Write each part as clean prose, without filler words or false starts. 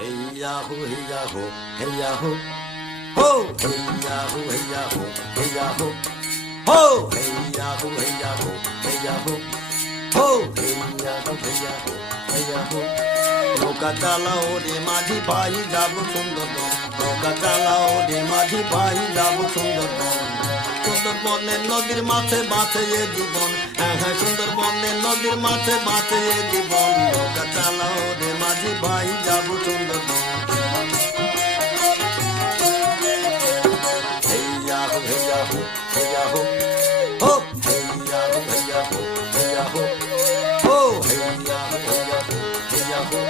হেইয়া হো হেইয়া হো হেইয়া হো হো হেইয়া হো হেইয়া হো হেইয়া হো হো হেইয়া হো হেইয়া হো হেইয়া হো হো হেইয়া হো হেইয়া হো হেইয়া হো নৌকা চালাও রে মাঝি ভাই যাব সুন্দরবন নৌকা চালাও রে মাঝি ভাই যাব সুন্দরবন সুন্দরবনের নদীর মাছে বাঁচে এ জীবন হ্যাঁ হ্যাঁ সুন্দরবনের নদীর মাছে বাঁচে এ জীবন নৌকা চালাও রে মাঝি ভাই যাব সুন্দরবন হেইয়া হো হেইয়া হো হেইয়া হো হো হেইয়া হো হেইয়া হো হেইয়া হো হো হেইয়া হো হেইয়া হো হেইয়া হো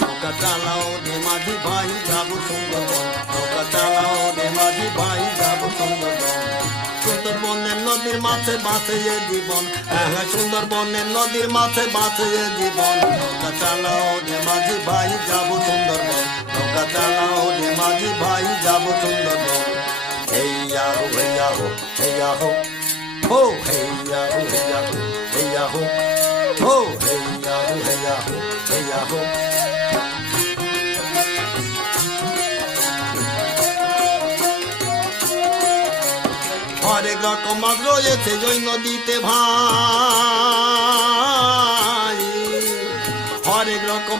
নৌকা চালাও রে মাঝি ভাই যাব সুন্দরবন নৌকা চালাও রে মাঝি ভাই যাব সুন্দরবন সুন্দরবনের নদীর মাছে বাঁচে এ জীবন হ্যাঁ সুন্দরবনের নদীর মাছে বাঁচে এ জীবন নৌকা চালাও রে মাঝি ভাই যাব সুন্দরবন নৌকা চালাও রে মাঝি ভাই যাব সুন্দরবন হেইয়া হো হেইয়া হো হেইয়া হো হো হেইয়া হো হেইয়া হো হেইয়া হো হো হেইয়া হো হেইয়া হো হেইয়া হো হরেক রকম মাছ রয়েছে ওই নদীতে ভাই হরেক রকম